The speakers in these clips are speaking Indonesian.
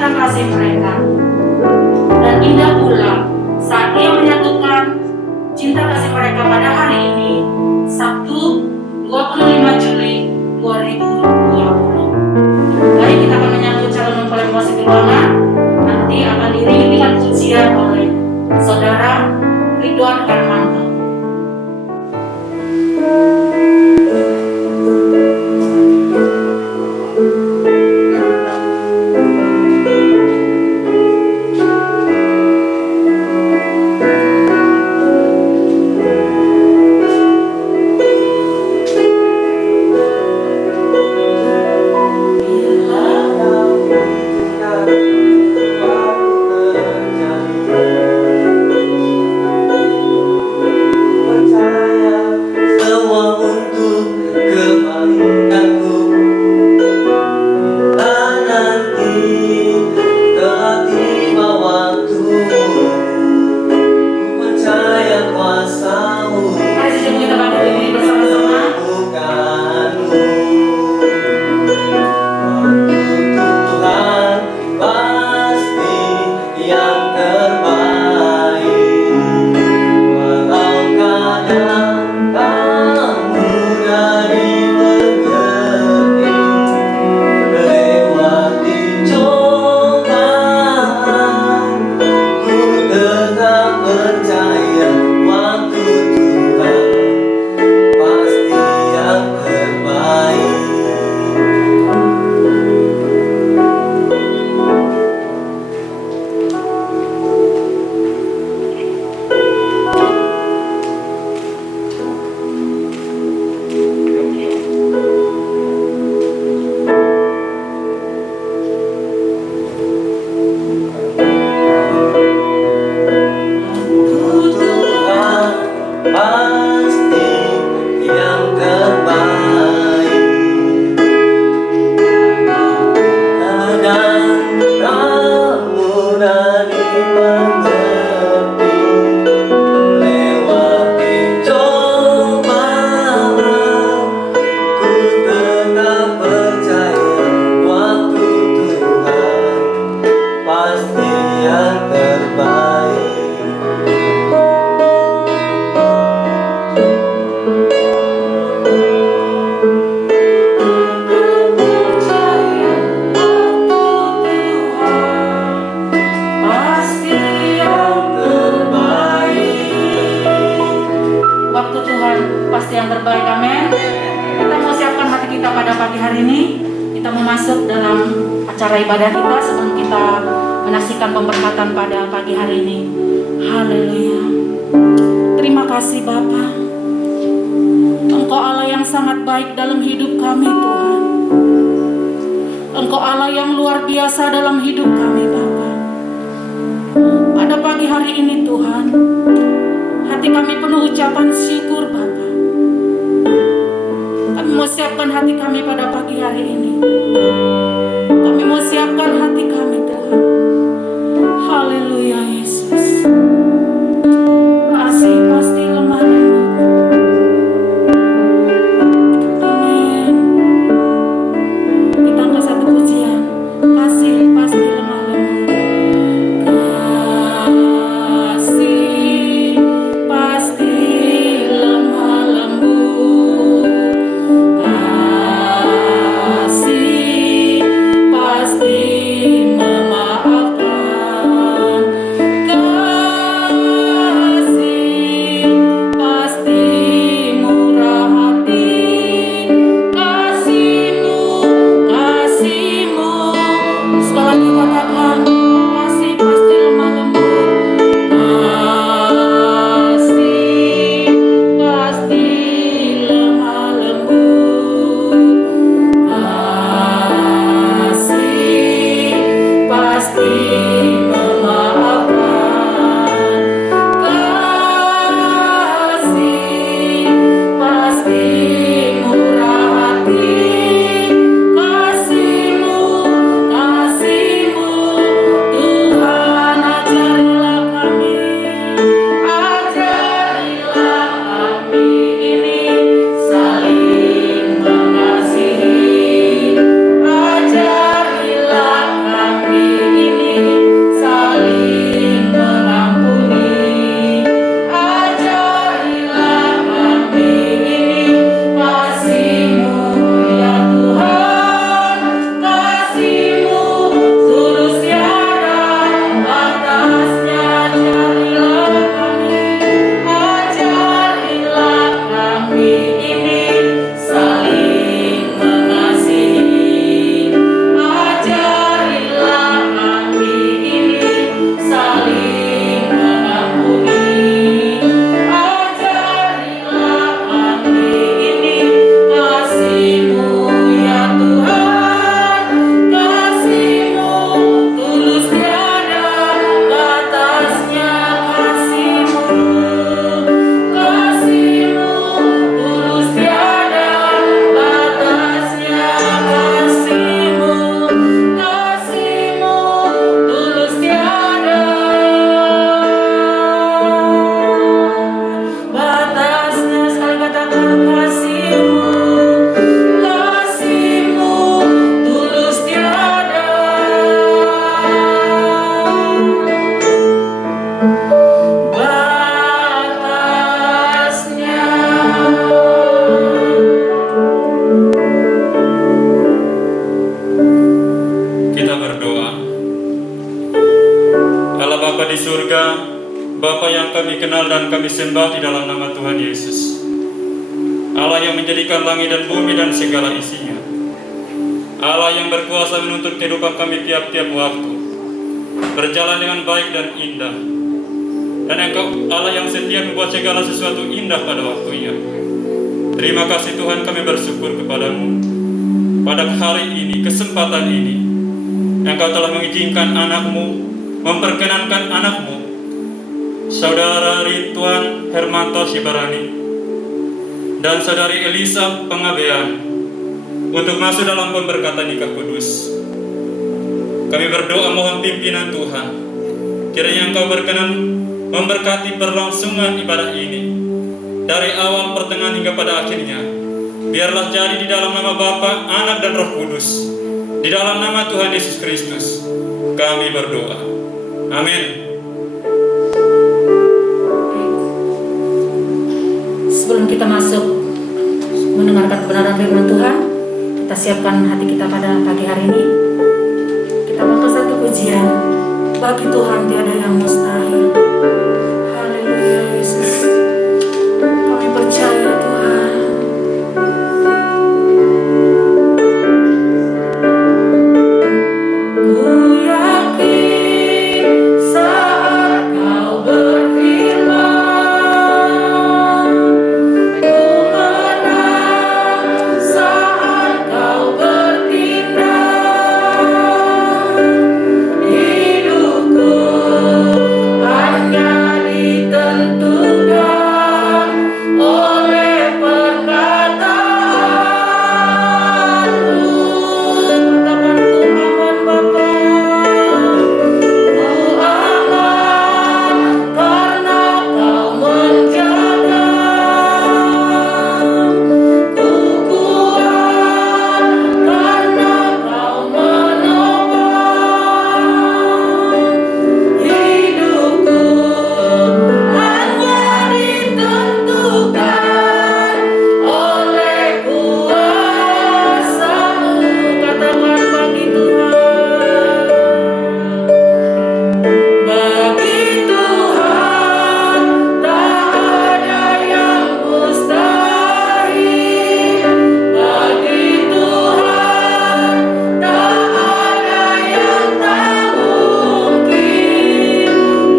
cinta kasih mereka. Dan indah pula saat Dia menyatukan cinta kasih mereka pada hari ini, Sabtu 25 Juli 2020. Mari kita akan menyambut calon mempelai memasuki ruangan. Nanti akan diiringi dengan pujian oleh Saudara Ridwan Hermanto. Ibadah kita sebelum kita menyaksikan pemberkatan pada pagi hari ini. Haleluya. Terima kasih Bapa. Engkau Allah yang sangat baik dalam hidup kami Tuhan. Engkau Allah yang luar biasa dalam hidup kami Bapa. Pada pagi hari ini Tuhan, hati kami penuh ucapan syukur Bapa. Kami mau siapkan hati kami pada pagi hari ini. Kami mau siapkan hati kami Tuhan. Haleluya Yesus. Kasih pasti lemah lembut. Amin. Kita angkat satu pujian. Kasih pasti lemah lembut. Kasih pasti lemah lembut. Kasih pasti memaafkan. Bapa yang kami kenal dan kami sembah di dalam nama Tuhan Yesus, Allah yang menjadikan langit dan bumi dan segala isinya, Allah yang berkuasa menuntut kehidupan kami tiap-tiap waktu berjalan dengan baik dan indah, dan Engkau Allah yang setia membuat segala sesuatu indah pada waktunya. Terima kasih Tuhan, kami bersyukur kepadamu pada hari ini, kesempatan ini Engkau telah mengizinkan anakmu, memperkenankan anakmu Saudara Ridwan Hermanto Sibarani dan Saudari Elisa Pengabean untuk masuk dalam pemberkatan nikah kudus. Kami berdoa mohon pimpinan Tuhan, kiranya Engkau berkenan memberkati perlangsungan ibadah ini dari awal, pertengahan hingga pada akhirnya. Biarlah jadi di dalam nama Bapa, Anak dan Roh Kudus, di dalam nama Tuhan Yesus Kristus kami berdoa. Amin. Sebelum kita masuk mendengarkan kebenaran firman Tuhan, kita siapkan hati kita pada pagi hari ini. Kita angkat satu pujian, bagi Tuhan tiada yang mustahil. Haleluya Yesus, kami percaya Tuhan. Ku yakin saat Kau berfirman, ku menang saat Kau bertindak. Hidupku hanya ditentukan oleh perkataanmu. Katakan ku aman Bapa, ku aman karena Kau menjaga. Ku kuat karena Kau menopang. Hidupku hanya ditentukan oleh kuasa-Mu. Katakan bagi Tuhan, bagi Tuhan tak ada yang mustahil. Bagi Tuhan tak ada yang tak mungkin.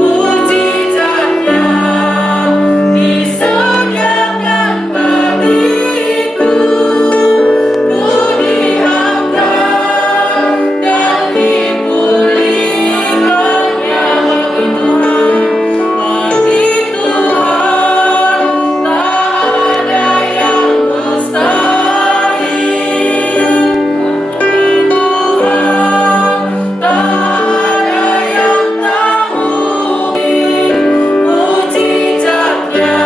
Mujizatnya disediakan bagiku. Ku diangkat dan dipulihkannya. Bagi Tuhan tak ada yang mustahil. Bagi Tuhan tak ada yang tak mungkin. Mujizatnya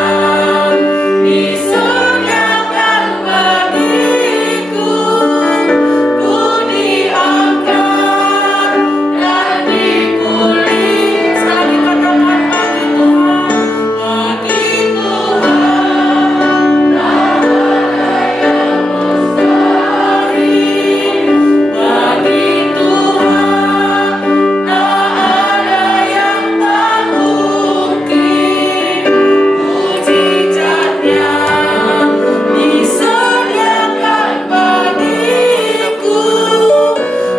disediakan bagiku. Ku diangkat dan dipulih. Sekali katakan bagi Tuhan, bagi Tuhan tak ada yang mustahil. Bagi Tuhan tak ada yang tak mungkin. Mujizatnya disediakan bagiku.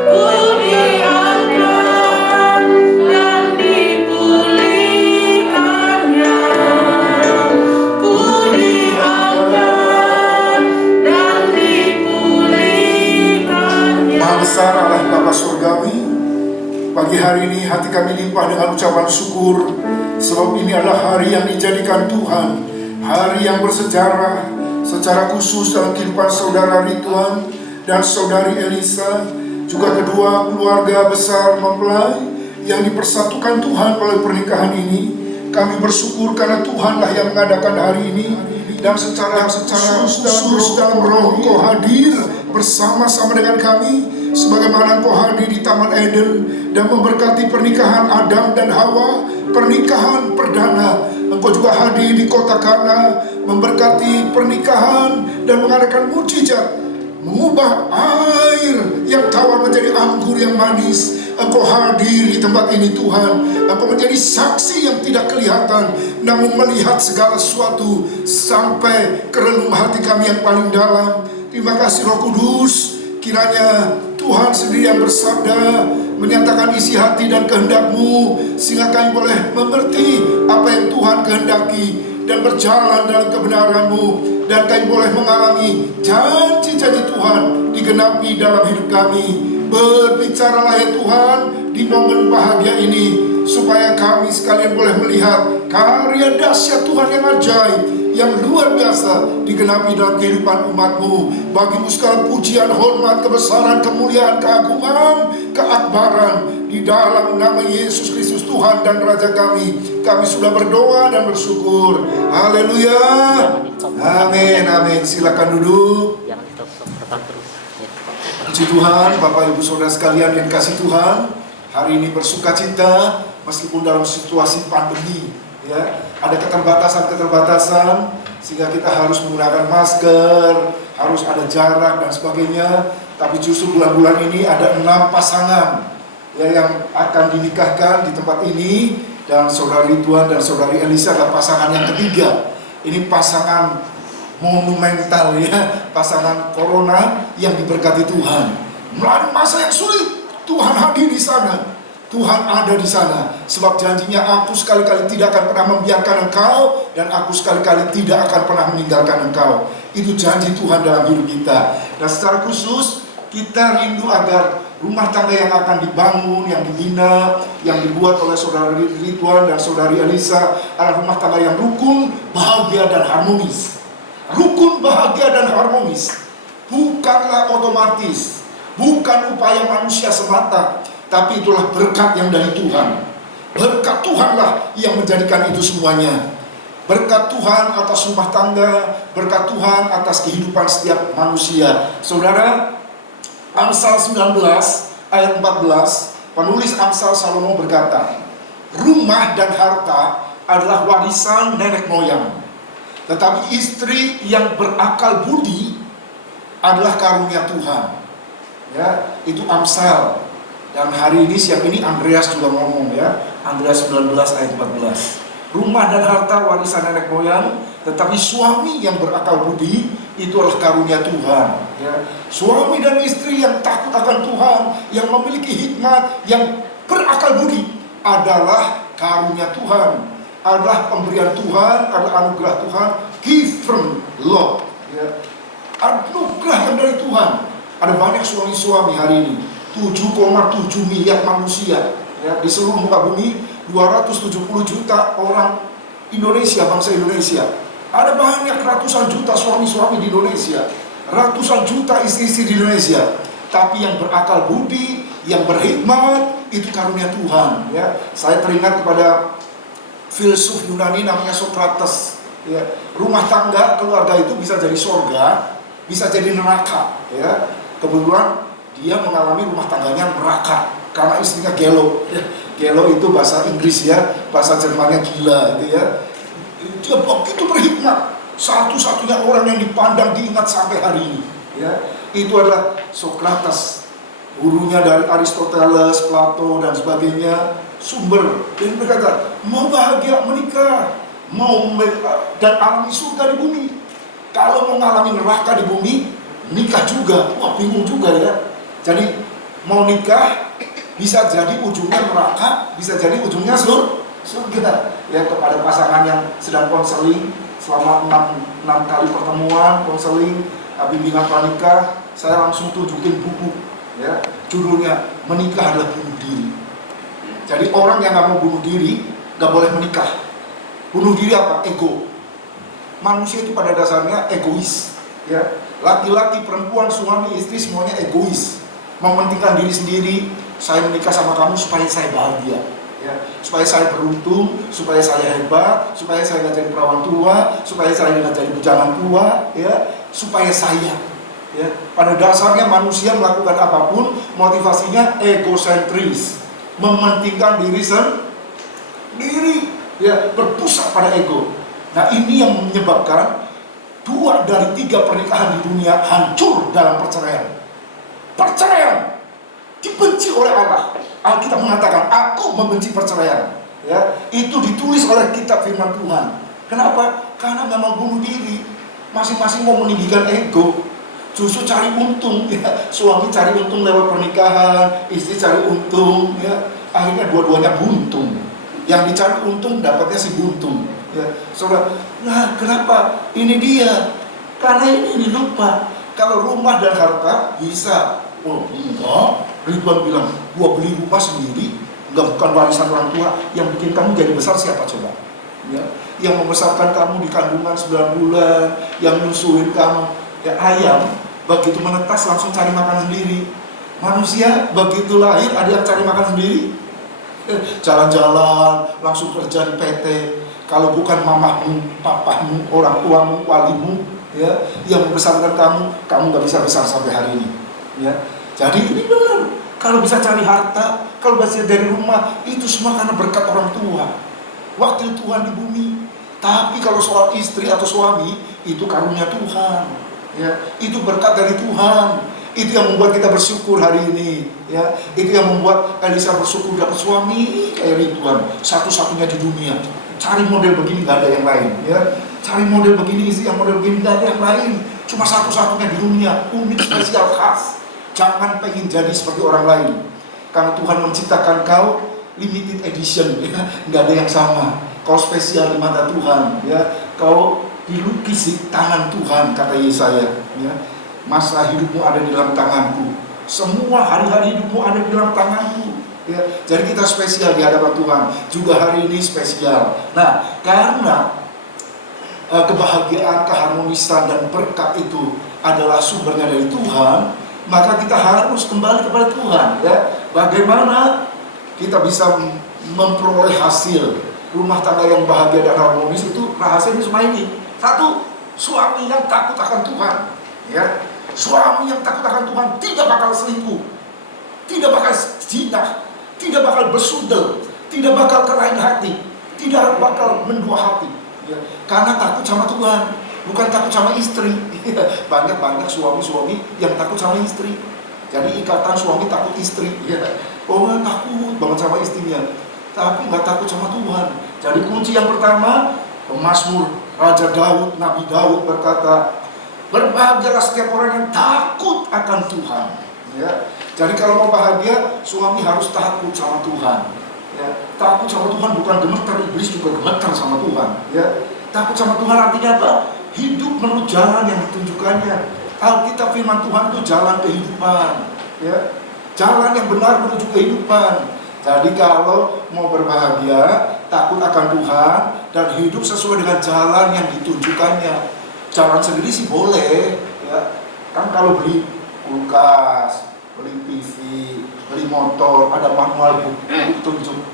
Ku diangkat dan dipulihkannya. Ku diangkat dan dipulihkannya. Maha besar Allah Bapa Surgawi, pagi hari ini hati kami limpah dengan ucapan syukur, sebab ini adalah hari yang dijadikan Tuhan, hari yang bersejarah secara khusus dalam kehidupan Saudara Ridwan dan Saudari Elisa, juga kedua keluarga besar mempelai yang dipersatukan Tuhan melalui pernikahan ini. Kami bersyukur karena Tuhanlah yang mengadakan hari ini, dan secara khusus dalam roh Engkau hadir bersama-sama dengan kami, sebagaimana Engkau hadir di Taman Eden dan memberkati pernikahan Adam dan Hawa, pernikahan perdana. Engkau juga hadir di kota Kana, memberkati pernikahan dan mengadakan mujizat, mengubah air yang yang tawar menjadi anggur yang manis. Engkau hadir di tempat ini Tuhan. Engkau menjadi saksi yang tidak kelihatan, namun melihat segala sesuatu sampai ke relung hati kami yang paling dalam. Terima kasih Roh Kudus. Kiranya Tuhan sendiri yang bersabda, menyatakan isi hati dan kehendak-Mu, sehingga kami boleh mengerti apa yang Tuhan kehendaki dan berjalan dalam kebenaran-Mu, dan kami boleh mengalami janji-janji Tuhan digenapi dalam hidup kami. Berbicaralah ya Tuhan di momen bahagia ini, supaya kami sekalian boleh melihat karya dahsyat Tuhan yang ajaib, yang luar biasa digenapi dalam kehidupan umat-Mu. Bagi-Mu segala pujian, hormat, kebesaran, kemuliaan, keagungan, keakbaran di dalam nama Yesus Kristus Tuhan dan Raja kami. Kami sudah berdoa dan bersyukur. Haleluya. Amin, amin. Silakan duduk. Jangan tetap terus. Ya. Puji Tuhan, Bapak Ibu Saudara sekalian yang kasih Tuhan, hari ini bersukacita meskipun dalam situasi pandemi, ya, ada keterbatasan sehingga kita harus menggunakan masker, harus ada jarak dan sebagainya. Tapi justru bulan-bulan ini ada 6 pasangan ya yang akan dinikahkan di tempat ini, dan Saudari Ridwan dan Saudari Elisa adalah pasangan yang ketiga. Ini pasangan monumental ya, pasangan corona yang diberkati Tuhan. Melalui masa yang sulit, Tuhan hadir di sana. Tuhan ada di sana, sebab janjinya, aku sekali-kali tidak akan pernah membiarkan engkau, dan aku sekali-kali tidak akan pernah meninggalkan engkau. Itu janji Tuhan dalam hidup kita. Dan secara khusus kita rindu agar rumah tangga yang akan dibangun, yang dibina, yang dibuat oleh Saudari Ridwan dan Saudari Elisa adalah rumah tangga yang rukun, bahagia dan harmonis. Rukun, bahagia dan harmonis bukanlah otomatis, bukan upaya manusia semata, tapi itulah berkat yang dari Tuhan. Berkat Tuhanlah yang menjadikan itu semuanya. Berkat Tuhan atas rumah tangga, berkat Tuhan atas kehidupan setiap manusia. Saudara, Amsal 19 ayat 14, penulis Amsal Salomo berkata, rumah dan harta adalah warisan nenek moyang, tetapi istri yang berakal budi adalah karunia Tuhan. Ya, itu Amsal. Dan hari ini, siang ini Andreas juga ngomong ya, Andreas 19 ayat 14. Rumah dan harta warisan nenek moyang, tetapi suami yang berakal budi itu adalah karunia Tuhan. Ya. Suami dan istri yang takut akan Tuhan, yang memiliki hikmat, yang berakal budi adalah karunia Tuhan, adalah pemberian Tuhan, adalah anugerah Tuhan, gift from Lord. Ya. Anugerah yang dari Tuhan. Ada banyak suami-suami hari ini, 7,7 miliar manusia ya, di seluruh muka bumi, 270 juta orang Indonesia, bangsa Indonesia. Ada banyak ratusan juta suami-suami di Indonesia, ratusan juta istri-istri di Indonesia. Tapi yang berakal budi, yang berhikmat, itu karunia Tuhan ya. Saya teringat kepada filsuf Yunani namanya Socrates ya. Rumah tangga keluarga itu bisa jadi surga, bisa jadi neraka ya. Kebetulan dia mengalami rumah tangganya neraka karena istrinya gelo. Gelo itu bahasa Inggris ya, bahasa Jermannya gila gitu ya. Dia begitu berhikmat, satu-satunya orang yang dipandang, diingat sampai hari ini ya. Itu adalah Socrates, gurunya dari Aristoteles, Plato dan sebagainya, sumber. Dan berkata, mau bahagia menikah, mau dan alami surga di bumi. Kalau mau mengalami neraka di bumi, nikah juga. Wah, bingung juga ya. Jadi mau nikah bisa jadi ujungnya neraka, bisa jadi ujungnya surga. Ya, kepada pasangan yang sedang konseling selama 6 kali pertemuan konseling bimbingan pranikah, saya langsung tunjukin buku ya, judulnya Menikah Adalah Bunuh Diri. Jadi orang yang nggak mau bunuh diri nggak boleh menikah. Bunuh diri apa? Ego. Manusia itu pada dasarnya egois ya. Laki-laki, perempuan, suami, istri semuanya egois, mementingkan diri sendiri. Saya menikah sama kamu supaya saya bahagia ya, supaya saya beruntung, supaya saya hebat, supaya saya nggak jadi perawan tua, supaya saya nggak jadi bujangan tua ya, supaya saya ya. Pada dasarnya manusia melakukan apapun motivasinya egosentris, mementingkan diri sendiri ya, berpusat pada ego. Nah, ini yang menyebabkan 2 dari 3 pernikahan di dunia hancur dalam perceraian. Perceraian oleh Allah. Alkitab mengatakan, aku membenci perceraian. Ya, itu ditulis oleh kitab firman Tuhan. Kenapa? Karena memang bunuh diri. Masing-masing mau meninggikan ego. Justru cari untung, ya. Suami cari untung lewat pernikahan, istri cari untung, ya. Akhirnya dua-duanya buntung. Yang dicari untung dapatnya si buntung, ya. Saudara, nah kenapa? Ini dia. Karena ini lupa. Kalau rumah dan harta bisa. Oh enggak, Ridwan bilang, gua beli rumah sendiri, enggak, bukan warisan orang tua. Yang bikin kamu jadi besar siapa coba? Ya. Yang membesarkan kamu di kandungan 9 bulan, yang nyusuin kamu, ya ayam, begitu menetas langsung cari makan sendiri. Manusia begitu lahir ada yang cari makan sendiri. Jalan-jalan, langsung kerja di PT. Kalau bukan mamahmu, papamu, orang tuamu, walimu, ya, yang membesarkan kamu nggak bisa besar sampai hari ini. Ya. Jadi ini benar. Kalau bisa cari harta, kalau bisa dari rumah, itu semua karena berkat orang tua. Wakil Tuhan di bumi. Tapi kalau soal istri atau suami, itu karunia Tuhan. Ya, itu berkat dari Tuhan. Itu yang membuat kita bersyukur hari ini. Ya, itu yang membuat Elisa bersyukur dapat suami kayak Ridwan, satu-satunya di dunia. Cari model begini nggak ada yang lain. Ya, cari model begini, istri yang model begini nggak ada yang lain. Cuma satu-satunya di dunia, unik, spesial, khas. Jangan pengen jadi seperti orang lain. Karena Tuhan menciptakan kau limited edition, ya. Nggak ada yang sama. Kau spesial di mata Tuhan, ya. Kau dilukis di tangan Tuhan, kata Yesaya, ya. Masa hidupmu ada di dalam tanganku. Semua hari-hari hidupmu ada di dalam tanganku, ya. Jadi kita spesial di hadapan Tuhan. Juga hari ini spesial. Nah, karena kebahagiaan, keharmonisan dan berkat itu adalah sumbernya dari Tuhan, maka kita harus kembali kepada Tuhan, ya. Bagaimana kita bisa memperoleh hasil rumah tangga yang bahagia dan harmonis? Itu rahasianya cuma ini. Satu, suami yang takut akan Tuhan, ya. Suami yang takut akan Tuhan tidak bakal selingkuh, tidak bakal zina, tidak bakal bersundel, tidak bakal keraih hati, tidak bakal mendua hati, ya. Karena takut sama Tuhan, bukan takut sama istri. Banyak suami-suami yang takut sama istri. Jadi ikatan suami takut istri, ya. Oh, takut banget sama istrinya, tapi nggak takut sama Tuhan. Jadi kunci yang pertama, Mazmur Raja Daud, Nabi Daud berkata, berbahagialah setiap orang yang takut akan Tuhan, ya. Jadi kalau mau bahagia, suami harus takut sama Tuhan, ya. Takut sama Tuhan bukan gemetar, iblis juga gemetar sama Tuhan, ya. Takut sama Tuhan artinya apa? Hidup menurut jalan yang ditunjukkannya. Alkitab firman Tuhan itu jalan kehidupan, ya. Jalan yang benar menuju kehidupan. Jadi kalau mau berbahagia, takut akan Tuhan dan hidup sesuai dengan jalan yang ditunjukkannya. Jalan sendiri sih boleh, ya. Kan kalau beli kulkas, beli TV, beli motor, ada manual buku tunjuk.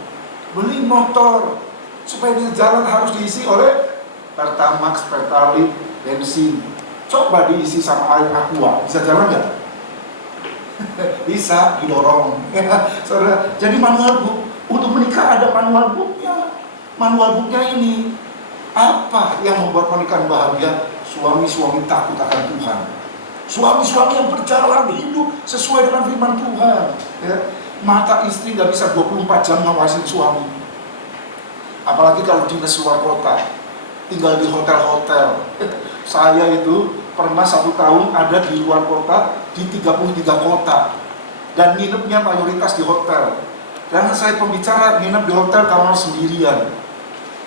Beli motor supaya bisa jalan harus diisi oleh Pertamax, Pertalite, bensin. Coba diisi sama air aqua, bisa jalan nggak? Bisa, didorong. Saudara, jadi manual book untuk menikah ada manual booknya. Manual booknya ini apa yang membuat pernikahan bahagia? Suami-suami takut akan Tuhan. Suami-suami yang berjalan hidup sesuai dengan firman Tuhan, ya. Mata istri gak bisa 24 jam ngawasin suami. Apalagi kalau dinas luar kota, tinggal di hotel-hotel. Saya itu pernah 1 tahun ada di luar kota, di 33 kota, dan nginepnya mayoritas di hotel. Karena saya pembicara nginep di hotel kamar sendirian.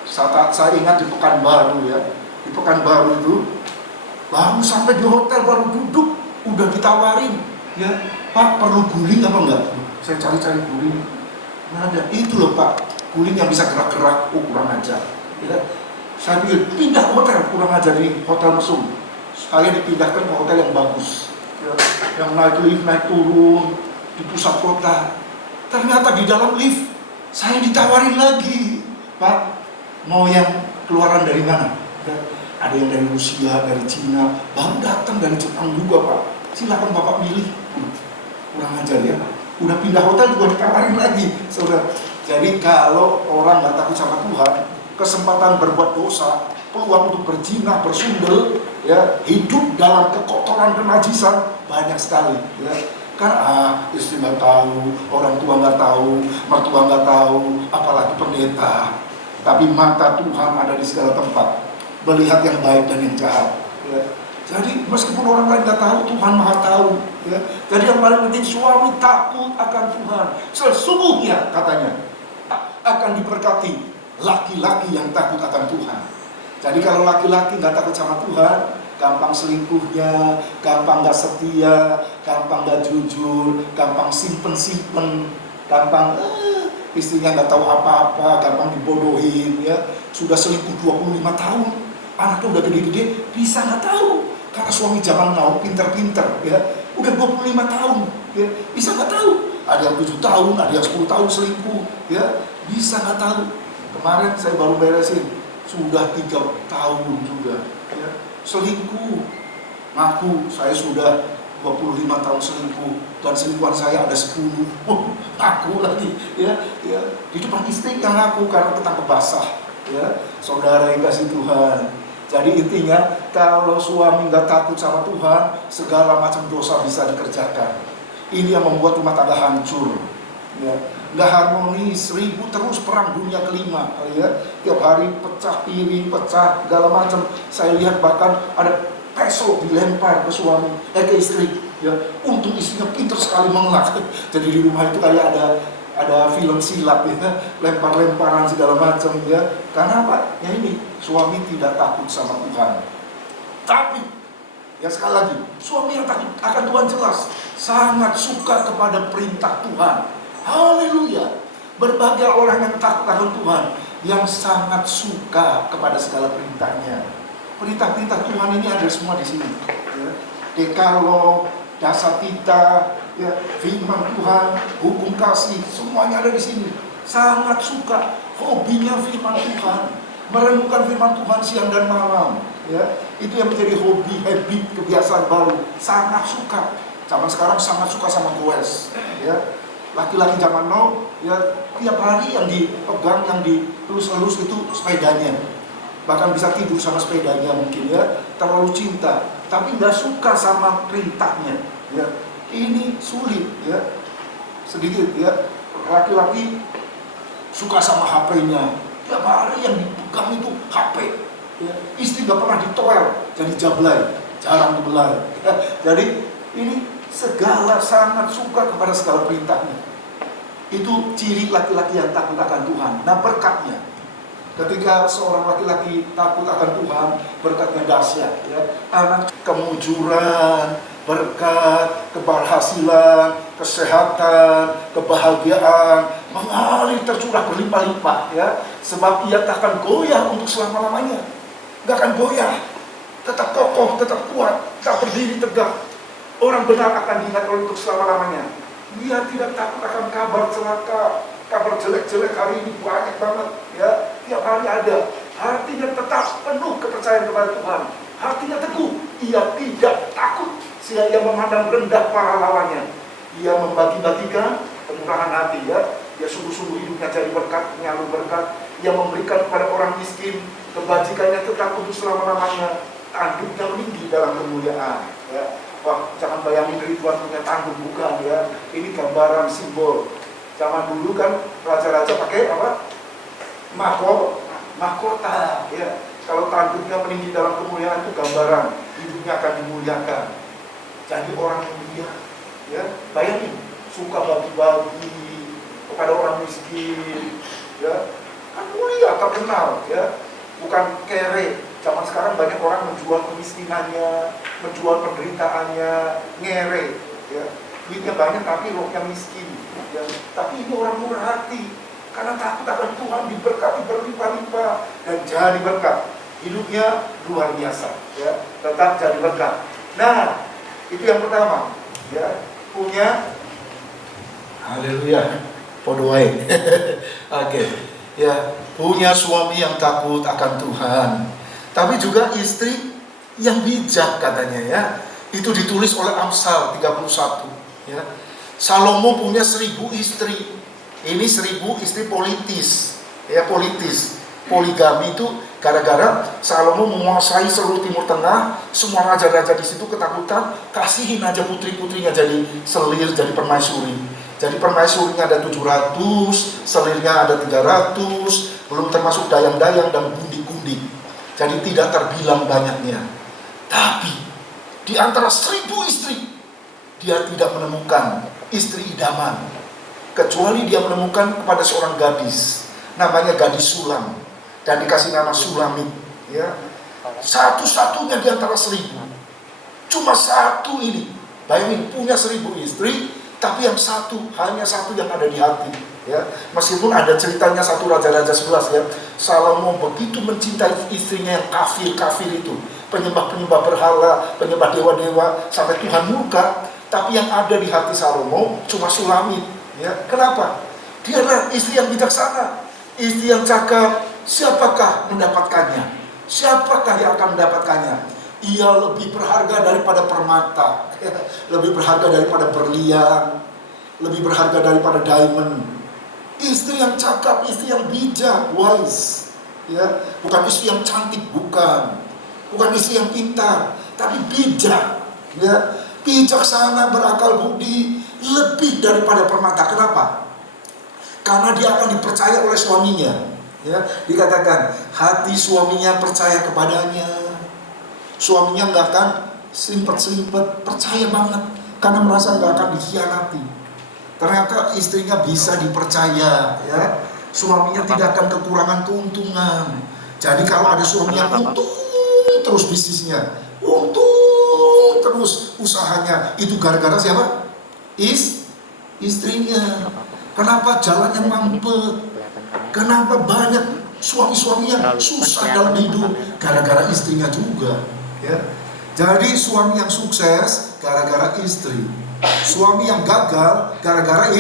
Saya ingat di Pekanbaru, ya. Di Pekanbaru itu baru sampai di hotel, baru duduk udah ditawarin, ya, Pak perlu guling apa enggak? Saya cari-cari guling, nggak ada. Itu loh Pak, guling yang bisa gerak-gerak. Oh kurang ajar, ya. Saya pikir pindah hotel, kurang ajar di hotel mesum. Saya dipindahkan ke hotel yang bagus, ya, yang naik lift, naik turun di pusat kota. Ternyata di dalam lift saya ditawarin lagi, Pak mau yang keluaran dari mana? Ya, ada yang dari Rusia, dari Cina, baru datang dari Jepang juga Pak. Silakan Bapak pilih. Kurang ajar ya. Udah pindah hotel juga ditawarin lagi, saudara. Jadi kalau orang nggak takut sama Tuhan, kesempatan berbuat dosa, peluang untuk berzina, bersundel, ya, hidup dalam kekotoran dan najisan banyak sekali. Ya. Kan istri nggak tahu, orang tua nggak tahu, mertua nggak tahu, apalagi pendeta. Tapi mata Tuhan ada di segala tempat, melihat yang baik dan yang jahat. Ya. Jadi meskipun orang lain nggak tahu, Tuhan maha tahu. Ya. Jadi yang paling penting suami takut akan Tuhan. Sesungguhnya katanya akan diberkati laki-laki yang takut akan Tuhan. Jadi kalau laki-laki nggak takut sama Tuhan, gampang selingkuhnya, gampang gak setia, gampang gak jujur, gampang simpen, gampang istrinya gak tahu apa-apa, gampang dibodohin ya. Sudah selingkuh 25 tahun, anaknya udah gede-gede, bisa gak tahu. Karena suami zaman now pinter-pinter ya, udah 25 tahun ya, bisa gak tahu. Ada yang 7 tahun, ada yang 10 tahun selingkuh ya, bisa gak tahu. Kemarin saya baru beresin, sudah 3 tahun juga ya. Selingkuh, ngaku saya sudah 25 tahun selingkuh dan selingkuhan saya ada 10. Ngaku lagi ya, di depan istri yang ngaku karena ketangkep basah ya. Saudara yang kasih Tuhan. Jadi intinya kalau suami nggak takut sama Tuhan, segala macam dosa bisa dikerjakan. Ini yang membuat rumah tangga hancur ya. Nggak harmonis, ribut terus, perang dunia kelima ya. Tiap hari pecah piring, pecah segala macam. Saya lihat bahkan ada peso dilempar ke suami, ke istri ya. Untung istrinya pintar sekali mengelak. Jadi di rumah itu kayak ada film silap ya, lempar-lemparan segala macam ya. Karena apa? Ya ini suami tidak takut sama Tuhan. Tapi ya sekali lagi, suami yang takut akan Tuhan jelas sangat suka kepada perintah Tuhan. Haleluya. Berbagai orang yang takut akan Tuhan, yang sangat suka kepada segala perintahnya. Perintah-perintah Tuhan ini ada semua di sini ya. Dekalog, dasar kita ya, firman Tuhan, hukum kasih, semuanya ada di sini. Sangat suka, hobinya firman Tuhan, merenungkan firman Tuhan siang dan malam ya. Itu yang menjadi hobi, habit, kebiasaan baru. Sangat suka. Zaman sekarang sangat suka sama goes ya. Laki-laki zaman now ya, tiap hari yang dipegang, yang dilus-elus itu sepedanya, bahkan bisa tidur sama sepedanya mungkin ya, terlalu cinta, tapi nggak suka sama perintahnya ya. Ini sulit ya, sedikit ya. Laki-laki suka sama HP-nya, tiap hari yang dipegang itu HP ya. Istri nggak pernah ditoel, jadi jablay, jarang dibelai ya. Jadi ini segala sangat suka kepada segala perintahnya. Itu ciri laki-laki yang takut akan Tuhan. Nah berkatnya, ketika seorang laki-laki takut akan Tuhan, berkatnya dahsyat ya. Anak, kemujuran, berkat, keberhasilan, kesehatan, kebahagiaan mengalir tercurah berlimpah-limpah ya. Sebab ia tak akan goyah untuk selama-lamanya. Gak akan goyah, tetap kokoh, tetap kuat, tak berdiri tegak. Orang benar akan diingat untuk selama-lamanya. Dia tidak takut akan kabar celaka, kabar jelek-jelek hari ini banyak banget ya. Tiap hari ada. Hatinya tetap penuh kepercayaan kepada Tuhan. Hatinya teguh. Ia tidak takut sehingga ia memandang rendah para lawannya. Ia membagi-bagikan kemurahan hati ya. Dia sungguh-sungguh hidupnya jadi berkat, menyalur berkat. Ia memberikan kepada orang miskin. Kebajikannya tetap untuk selama-lamanya. Tanduknya meninggi dalam kemuliaan ya. Wah, jangan bayangin Ridwan punya tanduk, bukan ya. Ini gambaran simbol. Zaman dulu kan raja-raja pakai apa? Mahkota ya. Kalau tanduknya meninggi dalam kemuliaan itu gambaran hidupnya akan dimuliakan. Jadi orang yang mulia ya. Bayangin, suka bagi-bagi kepada orang miskin ya. Kan mulia, terkenal ya. Bukan kere. Zaman sekarang banyak orang menjual kemiskinannya, menjual penderitaannya, ngere ya. Duitnya banyak tapi rohnya miskin ya. Tapi ini orang murah hati, karena takut akan Tuhan, diberkati berlimpah-limpah dan jadi berkat. Hidupnya luar biasa ya, tetap jadi berkat. Nah, itu yang pertama ya, punya haleluya podoai. Oke ya, punya suami yang takut akan Tuhan. Tapi juga istri yang bijak katanya ya. Itu ditulis oleh Amsal 31 ya. Salomo punya 1000 istri. Ini 1000 istri politis ya, politis. Poligami itu Gara-gara Salomo menguasai seluruh Timur Tengah, semua raja-raja di situ ketakutan, kasihin aja putri-putrinya jadi selir, jadi permaisuri. Jadi permaisurinya ada 700, selirnya ada 300, belum termasuk dayang-dayang dan gundik-gundik. Jadi tidak terbilang banyaknya. Tapi di antara 1000 istri, dia tidak menemukan istri idaman, kecuali dia menemukan kepada seorang gadis, namanya gadis Sulam, dan dikasih nama Sulamit, ya. Satu-satunya di antara 1000, cuma satu ini. Bayangin, punya 1000 istri, tapi yang hanya satu yang ada di hati, ya. Meskipun ada ceritanya satu Raja-Raja 11, ya. Salomo begitu mencintai istrinya yang kafir itu, penyembah berhala, penyembah dewa-dewa, sampai Tuhan murka. Tapi yang ada di hati Salomo cuma Sulamit, ya. Kenapa? Dia adalah istri yang bijaksana, istri yang cakap. Siapakah mendapatkannya? Siapakah yang akan mendapatkannya? Ia lebih berharga daripada permata, lebih berharga daripada berlian, lebih berharga daripada diamond. Istri yang cakap, istri yang bijak, wise, ya. Bukan istri yang cantik, bukan istri yang pintar, tapi bijak, ya. Bijaksana, berakal budi, lebih daripada permata. Kenapa? Karena dia akan dipercaya oleh suaminya. Ya, dikatakan hati suaminya percaya kepadanya. Suaminya nggak akan selimpet-selimpet, percaya banget karena merasa nggak akan dikhianati. Ternyata istrinya bisa dipercaya, ya. Suaminya tidak akan kekurangan keuntungan. Jadi kalau ada suami yang untung terus bisnisnya, untung terus usahanya, itu gara-gara siapa? Istrinya. Kenapa jalannya mampet? Kenapa banyak suami-suami yang susah dalam hidup? Gara-gara istrinya juga, ya. Jadi suami yang sukses gara-gara istri, suami yang gagal gara-gara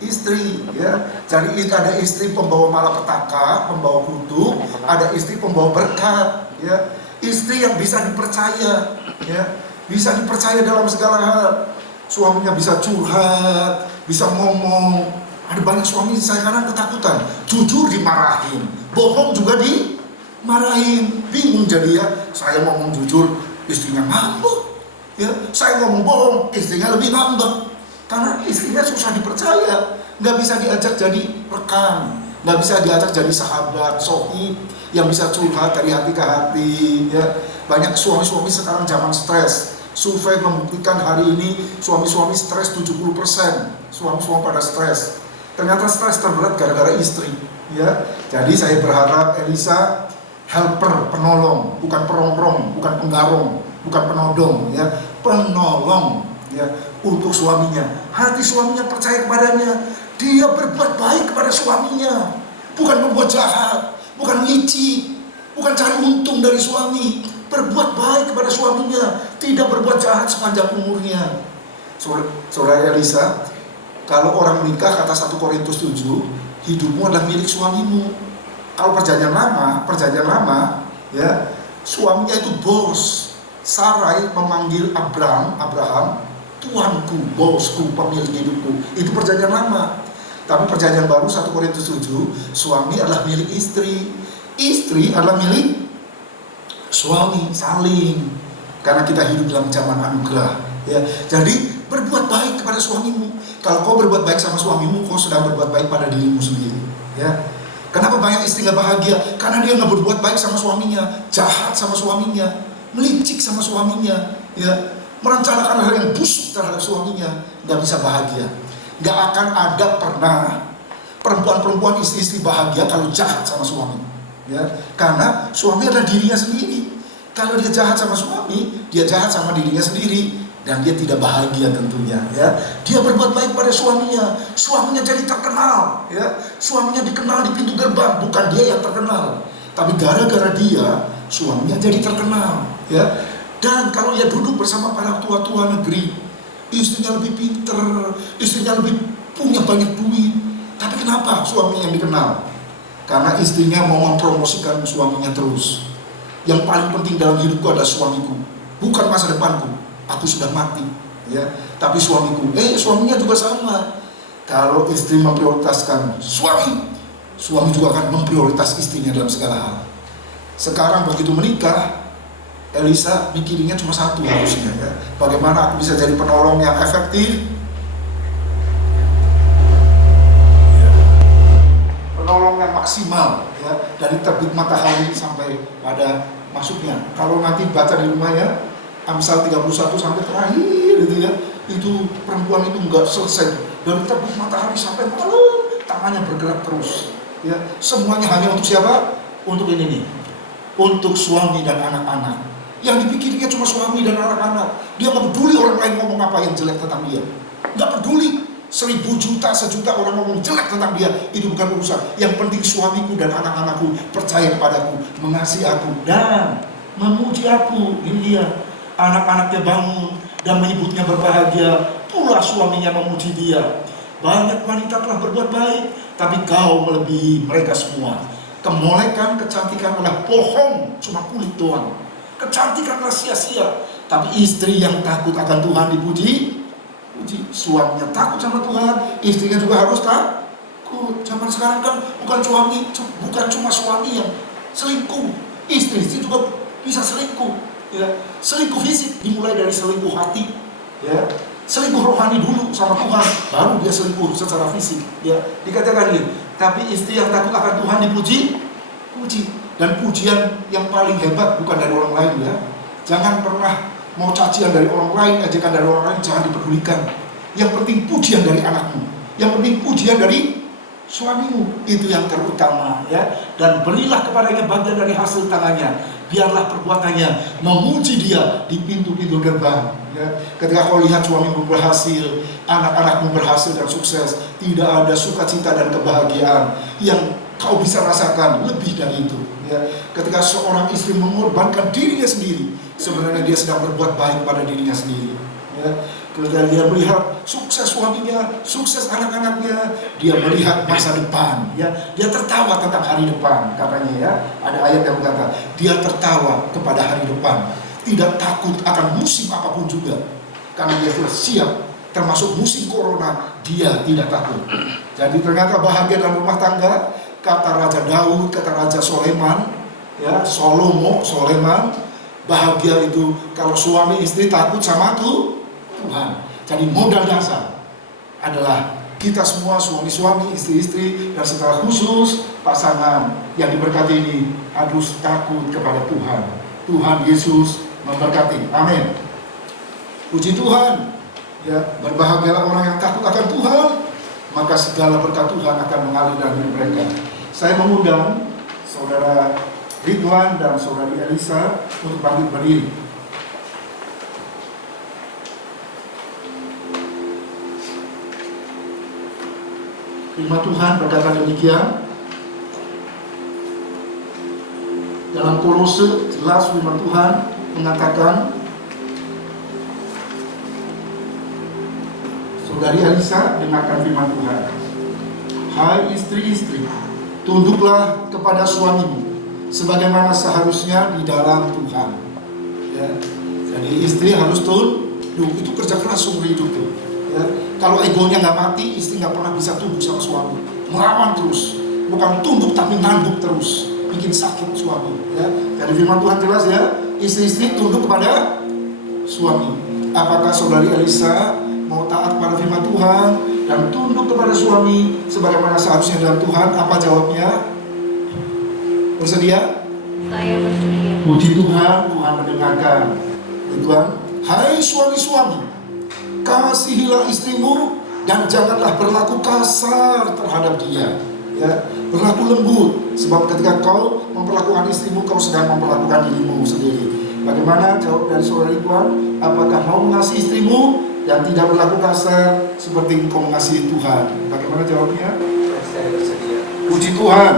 istri, ya. Jadi ada istri pembawa malapetaka, pembawa kutuk, ada istri pembawa berkat, ya. Istri yang bisa dipercaya, ya, bisa dipercaya dalam segala hal. Suaminya bisa curhat, bisa ngomong. Ada banyak suami sekarang ketakutan, jujur dimarahin, bohong juga dimarahin, bingung jadi, ya. Saya ngomong jujur, istrinya ngambek, ya. Saya ngomong bohong, istrinya lebih ngambek, karena istrinya susah dipercaya, nggak bisa diajak jadi rekan, nggak bisa diajak jadi sahabat, sohib yang bisa curhat dari hati ke hati, ya. Banyak suami-suami sekarang zaman stres. Survei membuktikan hari ini suami-suami stres 70%, suami-suami pada stres. Ternyata stres terberat gara-gara istri, ya. Jadi saya berharap Elisa helper, penolong, bukan perongrong, bukan penggarong, bukan penodong, ya, penolong, ya, untuk suaminya. Hati suaminya percaya kepadanya, dia berbuat baik kepada suaminya, bukan membuat jahat, bukan licik, bukan cari untung dari suami, berbuat baik kepada suaminya, tidak berbuat jahat sepanjang umurnya. Saudara Elisa, kalau orang menikah, kata 1 Korintus 7, hidupmu adalah milik suamimu. Kalau perjanjian lama, ya, suaminya itu bos. Sarai memanggil Abraham, Tuanku, bosku, pemilik hidupku. Itu perjanjian lama. Tapi perjanjian baru 1 Korintus 7, suami adalah milik istri, istri adalah milik suami, saling. Karena kita hidup dalam zaman anugerah, ya. Jadi berbuat baik kepada suamimu. Kalau kau berbuat baik sama suamimu, kau sedang berbuat baik pada dirimu sendiri, ya. Kenapa banyak istri gak bahagia? Karena dia gak berbuat baik sama suaminya, jahat sama suaminya, melicik sama suaminya, ya, merencanakan hal yang busuk terhadap suaminya, gak bisa bahagia. Gak akan ada pernah perempuan-perempuan istri-istri bahagia kalau jahat sama suami, ya. Karena suami adalah dirinya sendiri. Kalau dia jahat sama suami, dia jahat sama dirinya sendiri. Dan dia tidak bahagia tentunya, ya. Dia berbuat baik pada suaminya, suaminya jadi terkenal, ya. Suaminya dikenal di pintu gerbang, bukan dia yang terkenal, tapi gara-gara dia, suaminya jadi terkenal, ya. Dan kalau dia duduk bersama para tua-tua negeri, istrinya lebih pinter, istrinya lebih punya banyak duit, tapi kenapa suaminya yang dikenal? Karena istrinya mau mempromosikan suaminya terus. Yang paling penting dalam hidupku adalah suamiku, bukan masa depanku. Aku sudah mati, ya. Tapi suamiku, suaminya juga sama. Kalau istri memprioritaskan suami juga akan memprioritas istrinya dalam segala hal. Sekarang begitu menikah, Elisa mikirinnya cuma satu harusnya ya. Bagaimana aku bisa jadi penolong yang efektif? Ya. Penolong yang maksimal ya, dari terbit matahari sampai pada masuknya. Kalau nanti baca di rumah ya, Amsal 31 sampai terakhir gitu ya, itu perempuan itu enggak selesai dari terbit matahari sampai malam, tangannya bergerak terus ya. Semuanya hanya untuk siapa? Untuk ini nih, untuk suami dan anak-anak. Yang dipikirnya cuma suami dan anak-anak. Dia nggak peduli orang lain ngomong apa yang jelek tentang dia, nggak peduli. 1000 juta, sejuta orang ngomong jelek tentang dia, itu bukan urusan. Yang penting suamiku dan anak-anakku percaya kepadaku, mengasihi aku dan memuji aku. Ini dia. Anak-anaknya bangun dan menyebutnya berbahagia, pula suaminya memuji dia. Banyak wanita telah berbuat baik, tapi kau melebihi mereka semua. Kemolekan, kecantikan adalah bohong, cuma kulit doang. Kecantikan adalah sia-sia. Tapi istri yang takut akan Tuhan dipuji. Suaminya takut sama Tuhan, istrinya juga harus takut. Zaman sekarang kan bukan cuma suami yang selingkuh, istri juga bisa selingkuh. Ya, selingkuh fisik dimulai dari selingkuh hati, ya, selingkuh rohani dulu sama Tuhan, baru dia selingkuh secara fisik. Ya, dikatakan ini. Tapi istri yang takut akan Tuhan dipuji, dan pujian yang paling hebat bukan dari orang lain ya. Jangan pernah mau cacian dari orang lain, ajakan dari orang lain jangan dipedulikan. Yang penting pujian dari anakmu, yang penting pujian dari suamimu, itu yang terutama ya. Dan berilah kepadanya bagian dari hasil tangannya, biarlah perbuatannya memuji dia di pintu-pintu gerbang ya. Ketika kau lihat suamimu berhasil, anak-anakmu berhasil dan sukses, tidak ada sukacita dan kebahagiaan yang kau bisa rasakan lebih dari itu ya. Ketika seorang istri mengorbankan dirinya sendiri, sebenarnya dia sedang berbuat baik pada dirinya sendiri ya. Ketika dia melihat sukses suaminya, sukses anak-anaknya, dia melihat masa depan ya. Dia tertawa tentang hari depan katanya ya. Ada ayat yang berkata, dia tertawa kepada hari depan, tidak takut akan musim apapun juga, karena dia sudah siap. Termasuk musim corona, dia tidak takut. Jadi ternyata bahagia dalam rumah tangga, kata Raja Daud, kata Raja Soleman ya, Soleman, bahagia itu kalau suami istri takut sama Tuhan. Jadi modal dasar adalah kita semua suami-suami, istri-istri, dan secara khusus pasangan yang diberkati ini harus takut kepada Tuhan. Tuhan Yesus memberkati. Amin. Puji Tuhan. Ya, berbahagialah orang yang takut akan Tuhan, maka segala berkat Tuhan akan mengalir dari mereka. Saya mengundang saudara Ridwan dan saudari Elisa untuk bangkit berdiri. Firman Tuhan berkata demikian dalam Kolose, jelas firman Tuhan mengatakan, saudari Elisa, dengarkan firman Tuhan. Hai istri-istri, tunduklah kepada suamimu sebagaimana seharusnya di dalam Tuhan ya. Jadi istri harus tunduk, itu kerja keras seumur hidup tuh ya. Kalau egonya nggak mati, istri nggak pernah bisa tunduk sama suami, melawan terus, bukan tunduk tapi nanduk terus, bikin sakit suami ya. Jadi firman Tuhan jelas ya, istri-istri tunduk kepada suami. Apakah saudari Elisa mau taat pada firman Tuhan dan tunduk kepada suami sebagaimana seharusnya dalam Tuhan? Apa jawabnya? Bersedia? Saya bersedia. Puji Tuhan, Tuhan mendengarkan. Tuhan, hai suami-suami, kasihilah istrimu dan janganlah berlaku kasar terhadap dia. Ya, berlaku lembut, sebab ketika kau memperlakukan istrimu, kau sedang memperlakukan dirimu sendiri. Bagaimana jawab dari saudara Tuhan? Apakah mau mengasihi istrimu dan tidak berlaku kasar seperti engkau mengasihi Tuhan? Bagaimana jawabnya? Saya bersedia. Puji Tuhan,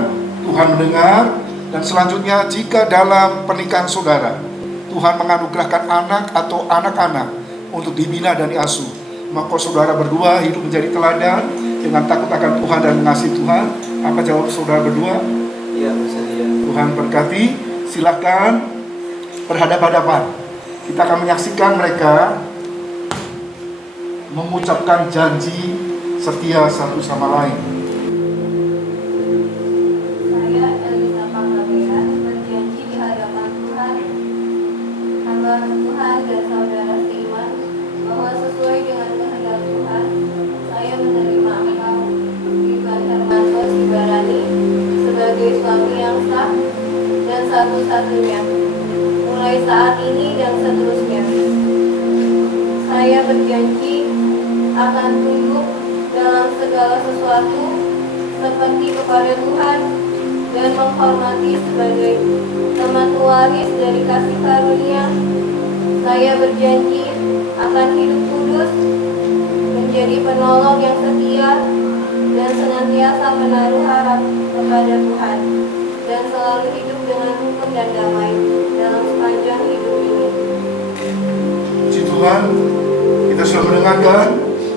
Tuhan mendengar. Dan selanjutnya, jika dalam pernikahan saudara Tuhan menganugerahkan anak atau anak-anak untuk dibina dan diasuh, maka saudara berdua hidup menjadi teladan dengan takut akan Tuhan dan mengasihi Tuhan. Apa jawab saudara berdua? Iya, bersedia. Tuhan berkati. Silakan berhadapan-hadapan. Kita akan menyaksikan mereka mengucapkan janji setia satu sama lain. Saya Elisa Panggabean berjanji di satu-satunya, mulai saat ini dan seterusnya. Saya berjanji akan tunduk dalam segala sesuatu seperti kepada Tuhan dan menghormati sebagai teman pewaris dari kasih karunia. Saya berjanji akan hidup kudus, menjadi penolong yang setia, dan senantiasa menaruh harap kepada Tuhan, dan selalu hidup dengan rukun dan damai dalam sepanjang hidup ini. Puji Tuhan, kita sudah mendengarkan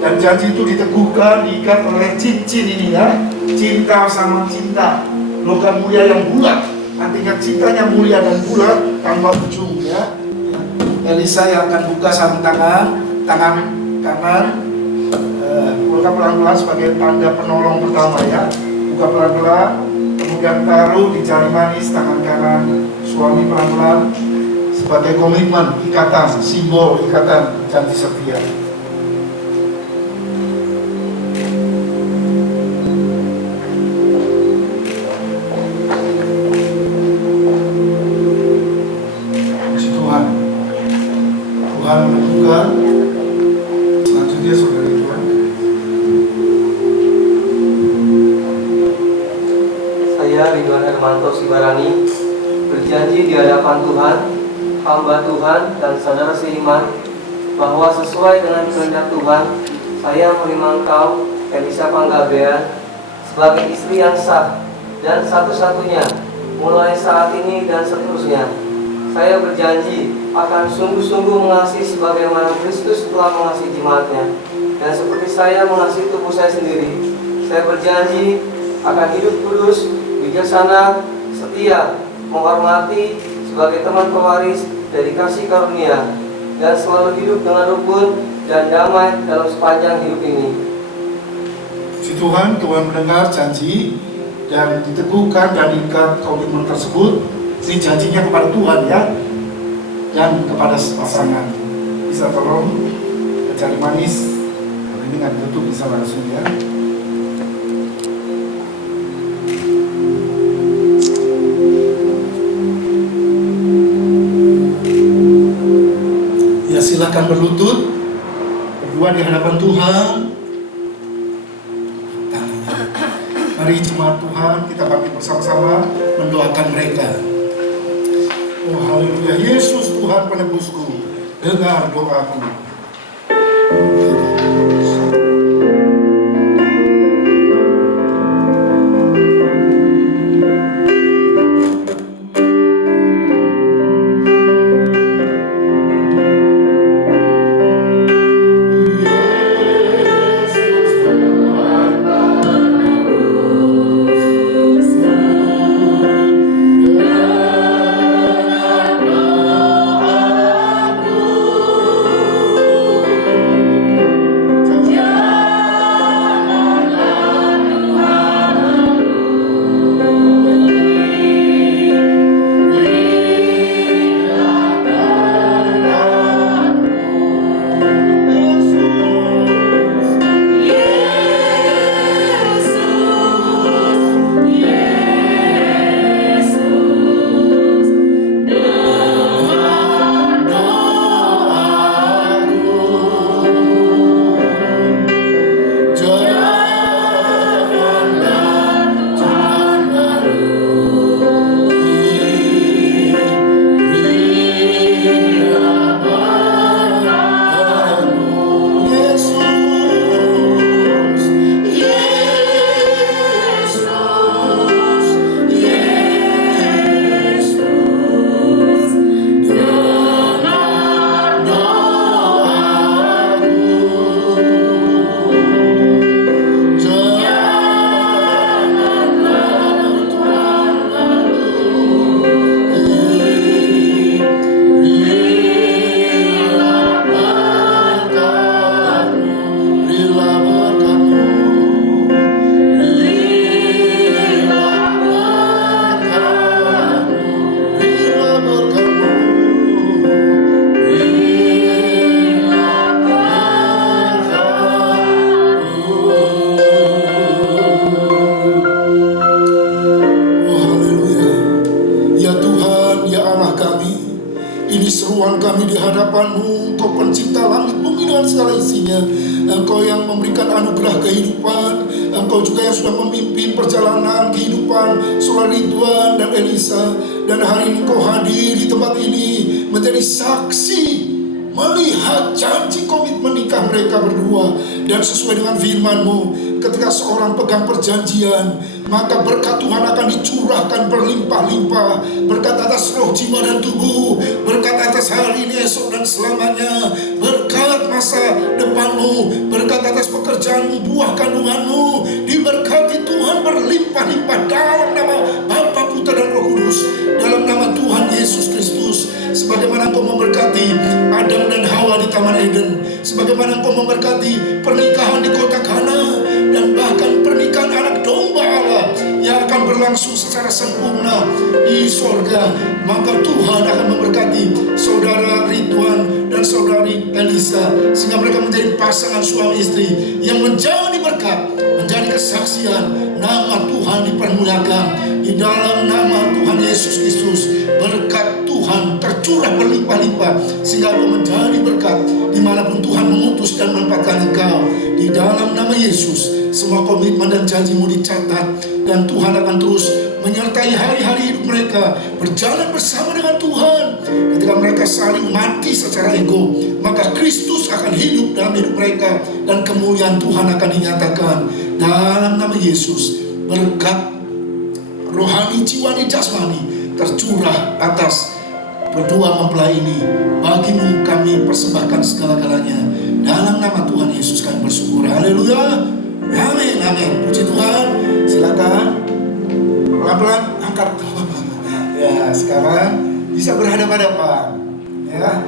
dan janji itu diteguhkan, diikat oleh cincin ini ya. Cinta sama cinta, logam mulia yang bulat, artinya cintanya mulia dan bulat tanpa ujung ya. Elisa yang akan buka sarung tangan kanan, buka pelan-pelan sebagai tanda penolong pertama ya. Buka pelan-pelan, kemudian taruh di jari manis tangan kanan suami pelan-pelan sebagai komitmen, ikatan, simbol ikatan janji setia. Puji Tuhan. Tuhan menentukan. Selanjutnya saudara Tuhan. Saya Ridwan Hermanto Sibarani berjanji di hadapan Tuhan, hamba Tuhan dan saudara seiman, bahwa sesuai dengan kehendak Tuhan, saya menerima engkau, Elisa Panggabean, sebagai istri yang sah dan satu-satunya, mulai saat ini dan seterusnya. Saya berjanji akan sungguh-sungguh mengasihi sebagaimana Kristus telah mengasihi jemaatnya, dan seperti saya mengasihi tubuh saya sendiri. Saya berjanji akan hidup kudus, bijaksana, setia, menghormati sebagai teman pewaris dari kasih karunia, dan selalu hidup dengan rukun dan damai dalam sepanjang hidup ini. Puji Tuhan, Tuhan mendengar janji dan diteguhkan dan diikat komitmen tersebut. Ini janjinya kepada Tuhan ya, dan kepada pasangan. Bisa tolong jari manis, kalau ini nggak ditutup bisa langsung ya. Ya silakan berlutut, berdua di hadapan Tuhan. Mari jemaat Tuhan kita bangkit bersama-sama mendoakan mereka. Oh haleluya, Yesus Tuhan penebusku, dengar doaku. Engkau yang memberikan anugerah kehidupan, Engkau juga yang sudah memimpin perjalanan kehidupan Saudara Ridwan dan Elisa. Dan hari ini Engkau hadir di tempat ini menjadi saksi melihat janji komitmen nikah mereka berdua. Dan sesuai dengan firman-Mu, ketika seorang pegang perjanjian, maka berkat Tuhan akan dicurahkan berlimpah-limpah. Berkat atas roh, jiwa, dan tubuh. Berkat atas hari ini, esok, dan selamanya. Berkat masa depanmu. Berkat atas pekerjaanmu, buah kandunganmu. Diberkati Tuhan berlimpah-limpah dalam nama Bapa, Putra, dan Roh Kudus. Dalam nama Tuhan Yesus Kristus. Sebagaimana Engkau memberkati Adam dan Hawa di Taman Eden. Sebagaimana Engkau memberkati pernikahan di kota Kana. Dan bahkan pernikahan anak domba Allah yang akan berlangsung secara sempurna di sorga. Maka Tuhan akan memberkati Saudara Ridwan dan Saudari Elisa, sehingga mereka menjadi pasangan suami istri yang menjadi berkat, menjadi kesaksian. Nama Tuhan dipermuliakan di dalam nama Tuhan Yesus Kristus. Berkat Tuhan tercurah berlimpah-limpah, sehingga engkau menjadi berkat dimanapun Tuhan mengutus dan menempatkan engkau. Di dalam nama Yesus, semua komitmen dan janji-Mu dicatat, dan Tuhan akan terus menyertai hari-hari hidup mereka, berjalan bersama dengan Tuhan. Ketika mereka saling mati secara ego, maka Kristus akan hidup dalam hidup mereka, dan kemuliaan Tuhan akan dinyatakan. Dalam nama Yesus, berkat rohani, jiwani, jasmani tercurah atas berdua mempelai ini. Bagimu kami persembahkan segala-galanya. Dalam nama Tuhan Yesus kami bersyukur. Haleluya. Amin, amin. Puji Tuhan. Silakan pelan-pelan angkat. Ya, sekarang bisa berhadapan-hadapan. Ya,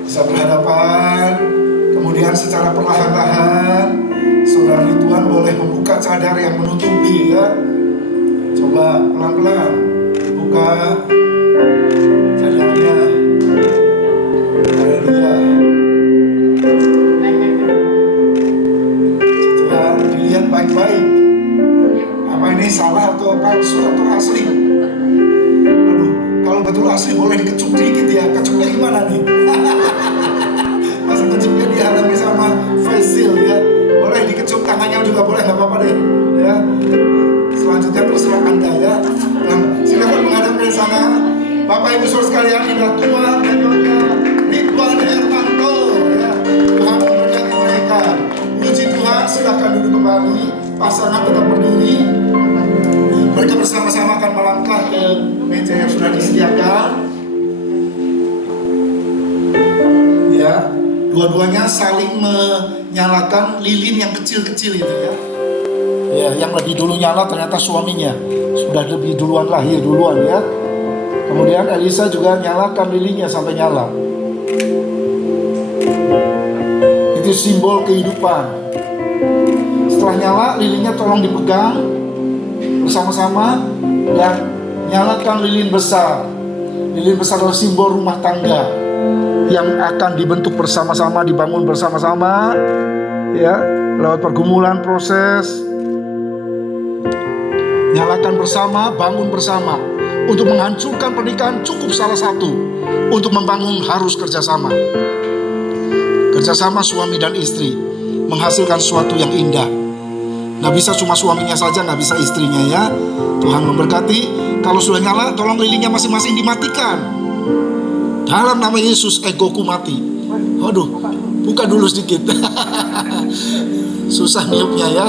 bisa berhadapan. Kemudian secara perlahan-lahan Saudara Ridwan boleh membuka cadar yang menutupi, ya. Coba pelan-pelan buka cadarnya. Haleluya. Tuhan, dilihat baik-baik. Apa ini salah atau palsu atau asli? Aduh, kalau betul asli boleh dikecup dikit ya. Kecupnya gimana nih? Masa kecupnya dihalangi sama face seal, ya. Boleh dikecup tangannya juga boleh, nggak apa-apa deh, ya. Selanjutnya terserah Anda, ya. Silakan menghadap ke sana. Bapak Ibu Saudara sekalian, inilah Tuhan dan Nyonya Ridwan Hermanto, ya. Tuhan memberkati mereka. Puji Tuhan, silakan duduk kembali. Pasangan tetap berdiri. Mereka bersama-sama akan melangkah ke meja yang sudah disediakan. Ya, dua-duanya saling menyalakan lilin yang kecil-kecil itu, ya. Ya, yang lebih dulu nyala ternyata suaminya. Sudah lebih duluan lahir duluan, ya. Kemudian Elisa juga nyalakan lilinnya sampai nyala. Itu simbol kehidupan. Setelah nyala, lilinnya tolong dipegang bersama-sama dan nyalakan lilin besar. Lilin besar adalah simbol rumah tangga yang akan dibentuk bersama-sama, dibangun bersama-sama, ya, lewat pergumulan proses. Nyalakan bersama, bangun bersama. Untuk menghancurkan pernikahan cukup salah satu. Untuk membangun harus kerjasama. Kerjasama suami dan istri menghasilkan sesuatu yang indah. Nggak bisa cuma suaminya saja, nggak bisa istrinya, ya. Tuhan memberkati. Kalau sudah nyala, tolong lilinnya masing-masing dimatikan. Dalam nama Yesus, egoku mati. Waduh, buka dulu sedikit. Susah niupnya, ya.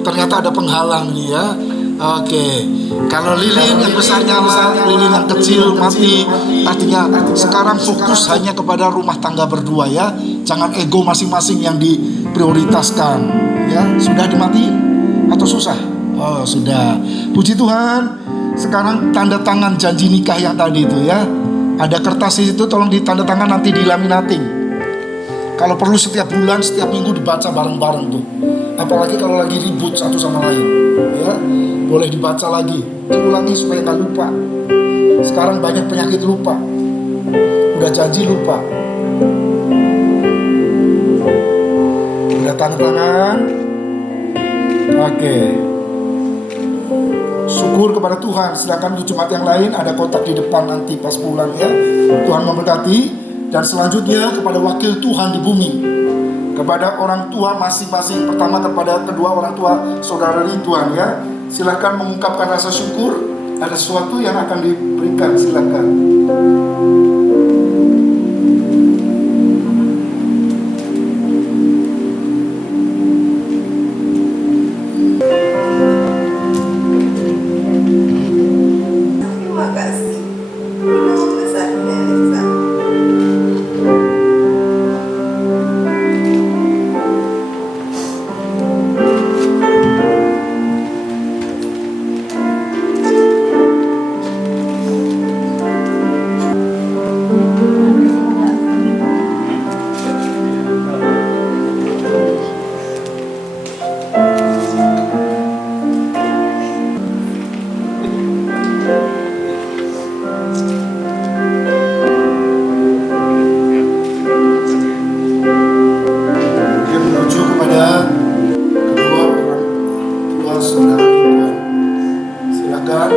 Ternyata ada penghalang nih, ya. Oke, kalau lilin yang besar nyala, lilin yang kecil mati. Artinya sekarang fokus hanya kepada rumah tangga berdua, ya. Jangan ego masing-masing yang diprioritaskan, ya. Sudah dimatiin atau susah? Oh, sudah. Puji Tuhan. Sekarang tanda tangan janji nikah yang tadi itu, ya. Ada kertas itu, tolong ditanda tangan, nanti dilaminating. Kalau perlu setiap bulan, setiap minggu dibaca bareng-bareng tuh. Apalagi kalau lagi ribut satu sama lain, ya. Boleh dibaca lagi, diulangi supaya gak lupa. Sekarang banyak penyakit lupa. Udah janji lupa. Udah tanda tangan. Oke. Syukur kepada Tuhan. Silakan untuk jemaat yang lain, ada kotak di depan nanti pas pulang, ya. Tuhan memberkati. Dan selanjutnya kepada wakil Tuhan di bumi, kepada orang tua masing-masing. Pertama kepada kedua orang tua saudara Ridwan ya. Silakan mengungkapkan rasa syukur. Ada sesuatu yang akan diberikan, silakan. Terima kasih. Nama besarnya Elisa. Dia menuju kepada kedua orang tua saudara Ridwan. Silakan.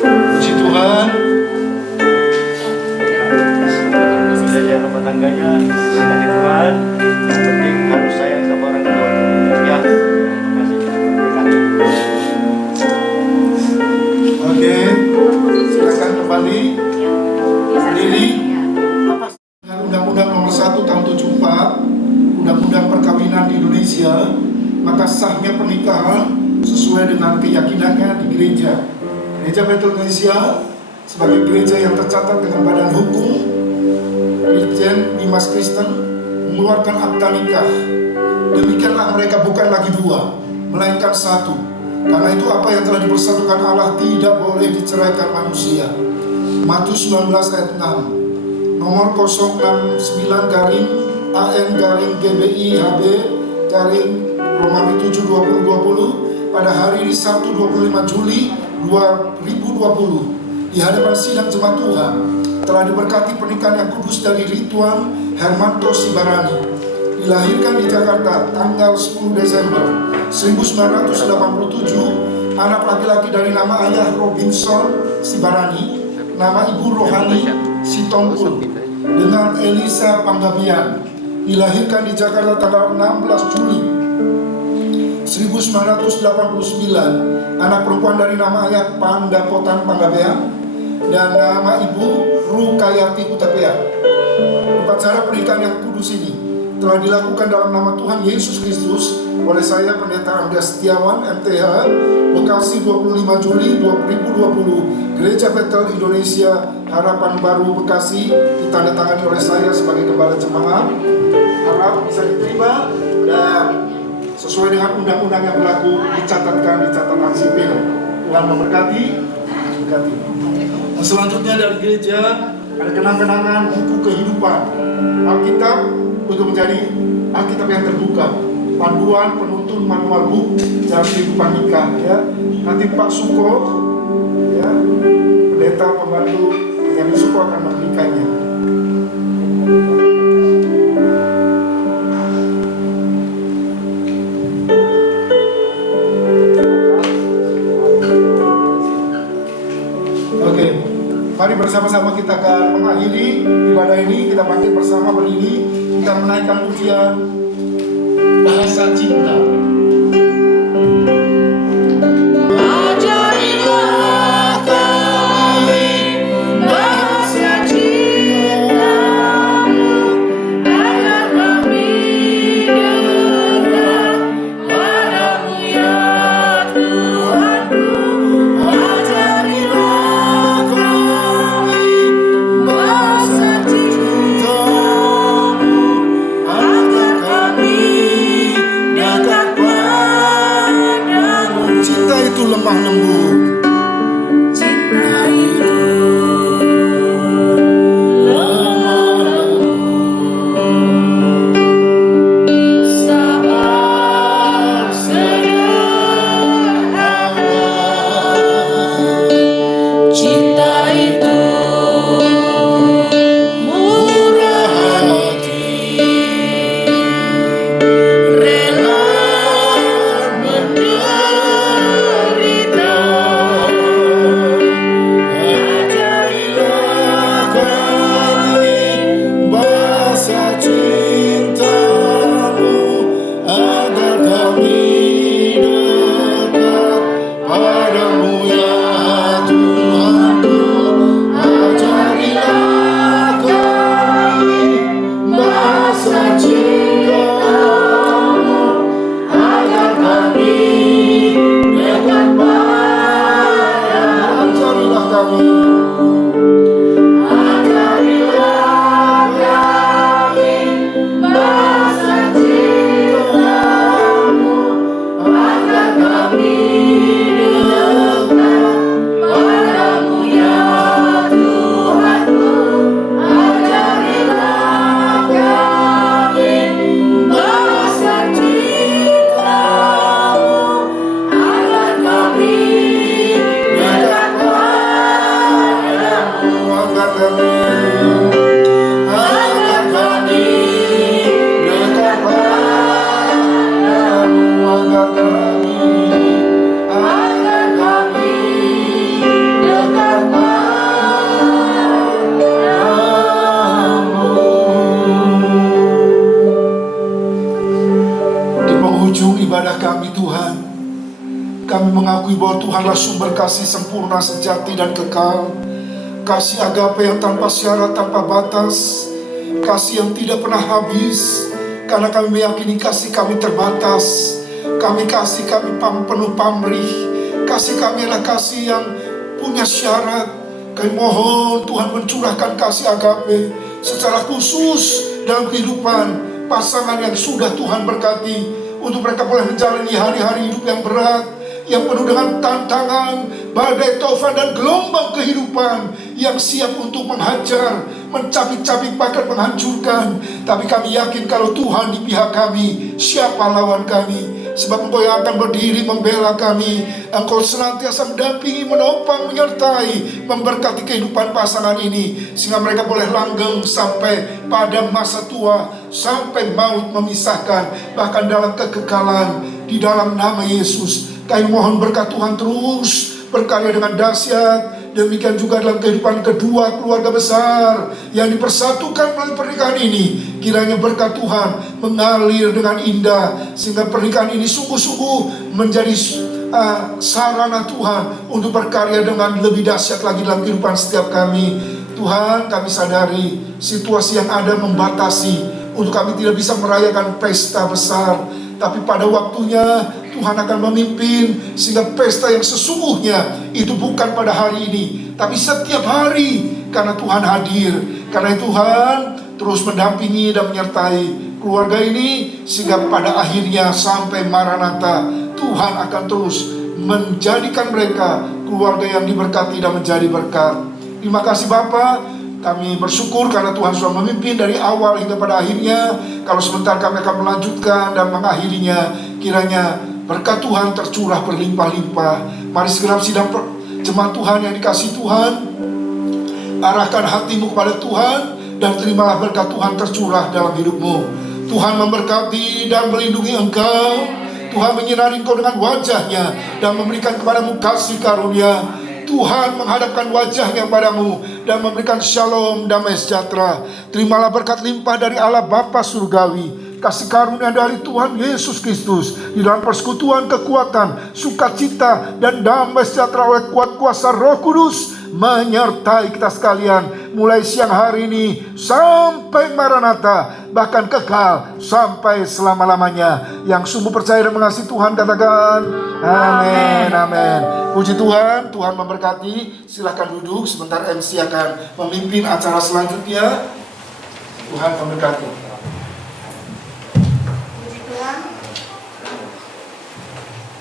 Puji Tuhan. Jaga rumah tangganya dari Tuhan. Yang penting harus sayang sama orang tua. Ya, terima kasih. Oke, silakan kembali berdiri. Dengan Undang-Undang Nomor 1 Tahun 74, Undang-Undang Perkawinan di Indonesia, maka sahnya pernikahan sesuai dengan keyakinannya di gereja. Gereja Betel Indonesia sebagai gereja yang tercatat dengan Badan Hukum Brigjen Dimas Kristen mengeluarkan akta nikah. Demikianlah mereka bukan lagi dua, melainkan satu. Karena itu apa yang telah dipersatukan Allah tidak boleh diceraikan manusia. Matius 19 ayat 6, nomor 069 garing AN garing GBI HB garing Romawi 7 2020 pada hari ini Sabtu 25 Juli 2020 di hadapan sidang jemaat Tuhan telah diberkati pernikahan yang kudus dari Ridwan Hermanto Sibarani, dilahirkan di Jakarta tanggal 10 Desember 1987, anak laki-laki dari nama ayah Robinson Sibarani, nama ibu Rohani Sitompul, dengan Elisa Panggabian, dilahirkan di Jakarta tanggal 16 Juli 1989, anak perempuan dari nama ayah Pandapotan Panggabean dan nama ibu Rukayati Utapea. Upacara pernikahan yang kudus ini telah dilakukan dalam nama Tuhan Yesus Kristus oleh saya Pendeta Andreas Setiawan MTH, Bekasi 25 Juli 2020, Gereja Betel Indonesia Harapan Baru Bekasi, ditandatangani oleh saya sebagai Gembala Jemaat harap bisa diterima dan sesuai dengan undang-undang yang berlaku dicatatkan di catatan sipil. Tuhan memberkati. Dan selanjutnya dari gereja ada kenang-kenangan buku kehidupan Alkitab untuk menjadi Alkitab yang terbuka, panduan penuntun manual book dalam kehidupan nikah. Ya, nanti Pak Suko, ya, pendeta pembantu penyanyi Suko akan memberikannya. Oke, mari bersama-sama kita akan mengakhiri ibadah ini. Kita bangkit bersama berdiri, kita menaikkan pujian Bahasa Cinta. Ajarilah kami bahasa cinta-Mu, agar kami dekat padamu ya Tuhanku. Ajarilah kami bahasa cinta-Mu, agar kami dekat padamu. Cinta itu lemah lembut. Cinta itu lemah lembut, sabar sederhana. Cinta itu murah hati, rela menderita. Ajarilah kami bahasa cinta-Mu, agar kami dekat padamu ya Tuhanku. Ajarilah kami bahasa cinta-Mu, agar kami dekat padamu. Ajarilah kami. Ajarilah kami bahasa cinta-Mu, agar kami dekat padamu ya Tuhanku. Ajarilah kami bahasa cinta-Mu, agar kami dekat padamu. Agar kami dekat padamu. Agar kami dekat padamu. Di penghujung ibadah kami Tuhan, kami mengakui bahwa Tuhanlah sumber kasih sempurna, sejati dan kekal. Kasih agape yang tanpa syarat, tanpa batas. Kasih yang tidak pernah habis. Karena kami meyakini kasih kami terbatas. Kami penuh pamrih. Kasih kami adalah kasih yang punya syarat. Kami mohon Tuhan mencurahkan kasih agape secara khusus dalam kehidupan pasangan yang sudah Tuhan berkati, untuk mereka boleh menjalani hari-hari hidup yang berat, yang penuh dengan tantangan, badai taufan dan gelombang kehidupan yang siap untuk menghajar, mencabik-cabik, bahkan menghancurkan. Tapi kami yakin kalau Tuhan di pihak kami, siapa lawan kami? Sebab Engkau yang akan berdiri membela kami. Engkau senantiasa mendampingi, menopang, menyertai, memberkati kehidupan pasangan ini, sehingga mereka boleh langgeng sampai pada masa tua, sampai maut memisahkan, bahkan dalam kekekalan. Di dalam nama Yesus kami mohon berkat Tuhan terus berkarya dengan dahsyat. Demikian juga dalam kehidupan kedua keluarga besar yang dipersatukan melalui pernikahan ini. Kiranya berkat Tuhan mengalir dengan indah, sehingga pernikahan ini sungguh-sungguh menjadi sarana Tuhan untuk berkarya dengan lebih dahsyat lagi dalam kehidupan setiap kami. Tuhan, kami sadari situasi yang ada membatasi untuk kami tidak bisa merayakan pesta besar. Tapi pada waktunya Tuhan akan memimpin, sehingga pesta yang sesungguhnya itu bukan pada hari ini, tapi setiap hari, karena Tuhan hadir. Karena Tuhan terus mendampingi dan menyertai keluarga ini, sehingga pada akhirnya sampai Maranatha Tuhan akan terus menjadikan mereka keluarga yang diberkati dan menjadi berkat. Terima kasih Bapa, kami bersyukur karena Tuhan sudah memimpin dari awal hingga pada akhirnya. Kalau sebentar kami akan melanjutkan dan mengakhirinya, kiranya berkat Tuhan tercurah berlimpah-limpah. Mari segera sidang jemaat Tuhan yang dikasihi Tuhan, arahkan hatimu kepada Tuhan dan terimalah berkat Tuhan tercurah dalam hidupmu. Tuhan memberkati dan melindungi engkau. Tuhan menyinari engkau dengan wajahnya dan memberikan kepadamu kasih karunia. Tuhan menghadapkan wajahnya padamu dan memberikan shalom, damai sejahtera. Terimalah berkat limpah dari Allah Bapa Surgawi, kasih karunia dari Tuhan Yesus Kristus, di dalam persekutuan kekuatan, sukacita dan damai sejahtera oleh kuat kuasa Roh Kudus menyertai kita sekalian, mulai siang hari ini sampai Maranatha, bahkan kekal sampai selama-lamanya. Yang sungguh percaya dan mengasihi Tuhan katakan amin, amin. Puji Tuhan, Tuhan memberkati. Silahkan duduk, sebentar MC akan memimpin acara selanjutnya. Tuhan memberkati.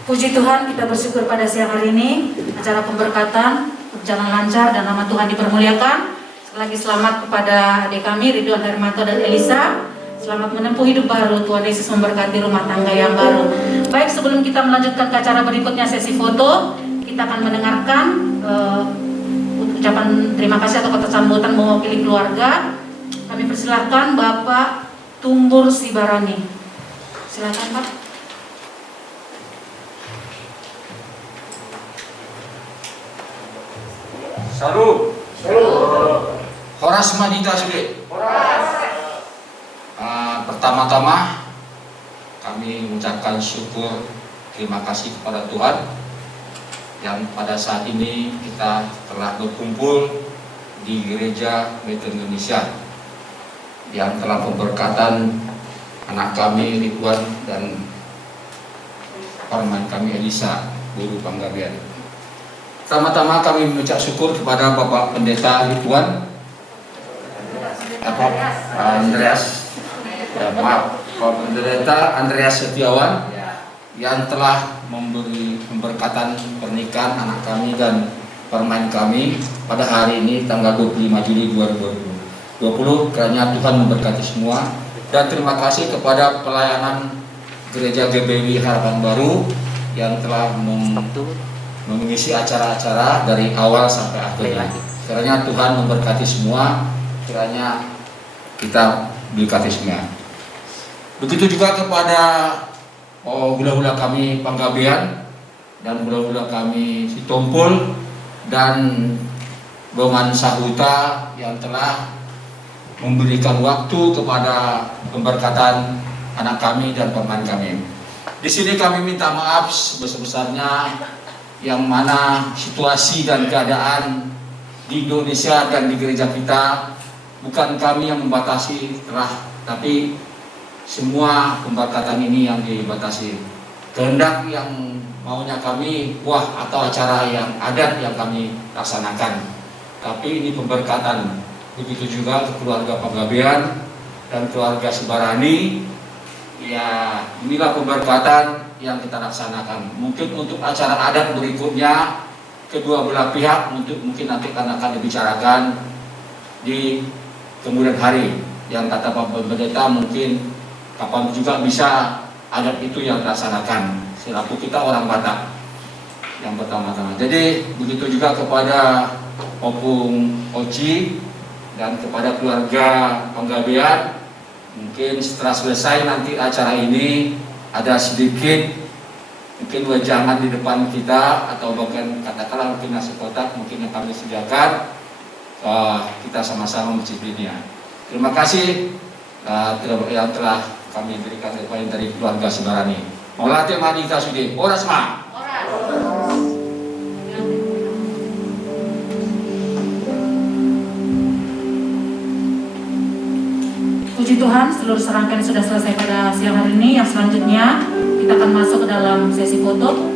Puji Tuhan, kita bersyukur pada siang hari ini acara pemberkatan berjalan lancar dan nama Tuhan dipermuliakan. Sekali lagi selamat kepada adik kami Ridwan Hermanto dan Elisa. Selamat menempuh hidup baru. Tuhan Yesus memberkati rumah tangga yang baru. Baik, sebelum kita melanjutkan ke acara berikutnya, sesi foto, kita akan mendengarkan ucapan terima kasih atau kata sambutan mewakili keluarga. Kami persilahkan Bapak Tumbur Sibarani. Silakan Pak. Salut. Horas Madita sudah. Pertama-tama kami mengucapkan syukur, terima kasih kepada Tuhan yang pada saat ini kita telah berkumpul di Gereja Metro Indonesia, yang telah memberkatan anak kami Ridwan dan perempuan kami Elisa, guru penggawean. Pertama-tama kami mengucap syukur kepada Bapak Pendeta Ridwan Andreas, Bapak Pendeta Andreas Setiawan, yang telah memberi pemberkatan pernikahan anak kami dan permain kami pada hari ini tanggal 25 Juli 2020. Kiranya Tuhan memberkati semua, dan terima kasih kepada pelayanan Gereja GBW Harapan Baru yang telah mengisi acara-acara dari awal sampai akhir. Kiranya Tuhan memberkati semua, kiranya kita berkati semua. Begitu juga kepada hula-hula kami Panggabean dan hula-hula kami Sitompul dan Boman Sahuta yang telah memberikan waktu kepada pemberkatan anak kami dan pemain kami. Di sini kami minta maaf sebesar-besarnya yang mana situasi dan keadaan di Indonesia dan di gereja kita, bukan kami yang membatasi telah, tapi semua pemberkatan ini yang dibatasi. Kehendak yang maunya kami atau acara yang adat yang kami laksanakan, tapi ini pemberkatan. Begitu juga ke keluarga Panggabean dan keluarga Sibarani. Ya, inilah pemberkatan yang kita laksanakan. Mungkin untuk acara adat berikutnya kedua belah pihak mungkin nanti akan dibicarakan di kemudian hari. Yang kata Pak Pendeta mungkin kapan juga bisa adat itu yang dilaksanakan. Selaku kita orang Batak yang pertama-tama. Jadi begitu juga kepada Opung Oci dan kepada keluarga Panggabean. Mungkin setelah selesai nanti acara ini ada sedikit mungkin wejangan di depan kita, atau bahkan katakanlah mungkin nasi kotak mungkin yang kami sediakan, kita sama-sama mencicipinya. Terima kasih yang telah kami berikan dari keluarga Sibarani. Maulah tema kita sudah oras ma. Puji Tuhan, seluruh serangkaian sudah selesai pada siang hari ini. Yang selanjutnya kita akan masuk ke dalam sesi foto.